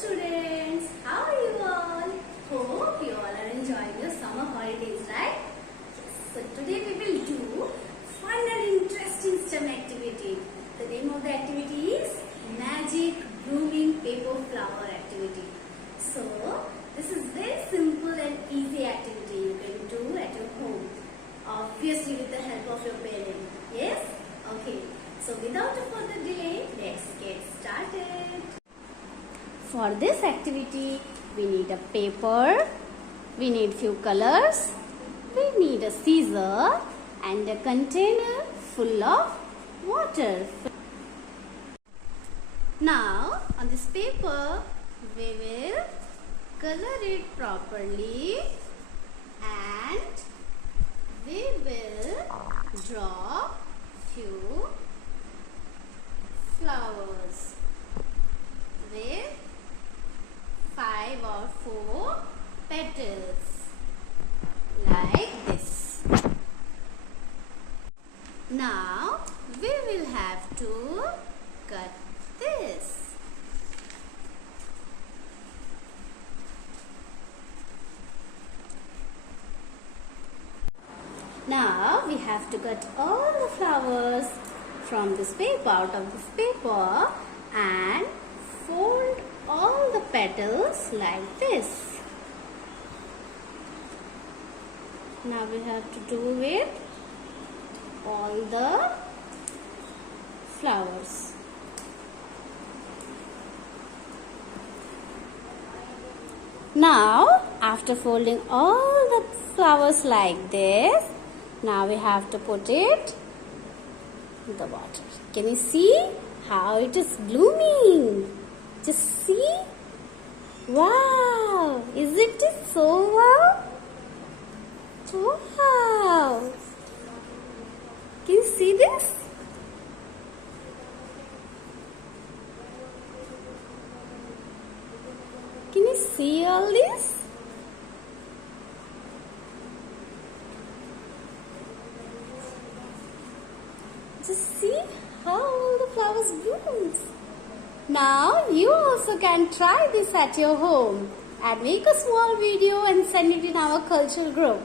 students, how are you all? Hope you all are enjoying your summer holidays, right? So today we will do fun and interesting STEM activity. The name of the activity is Magic Blooming Paper Flower Activity. So this is very simple and easy activity you can do at your home. Obviously with the help of your parent. Yes? Okay. So without further delay, let's get started. For this activity, we need a paper, we need few colors, we need a scissor and a container full of water. Now, on this paper, we will color it properly and we will draw few flowers with 5 or 4 petals like this. Now we will have to cut this. Now we have to cut all the flowers from this paper, out of this paper, and fold all the petals like this. Now we have to do with all the flowers. Now after folding all the flowers like this, now we have to put it in the water. Can you see how it is blooming? Just see. Wow! Is it so wow? Wow! Can you see this? Can you see all this? Just see how all the flowers blooms. Now you also can try this at your home and make a small video and send it in our cultural group.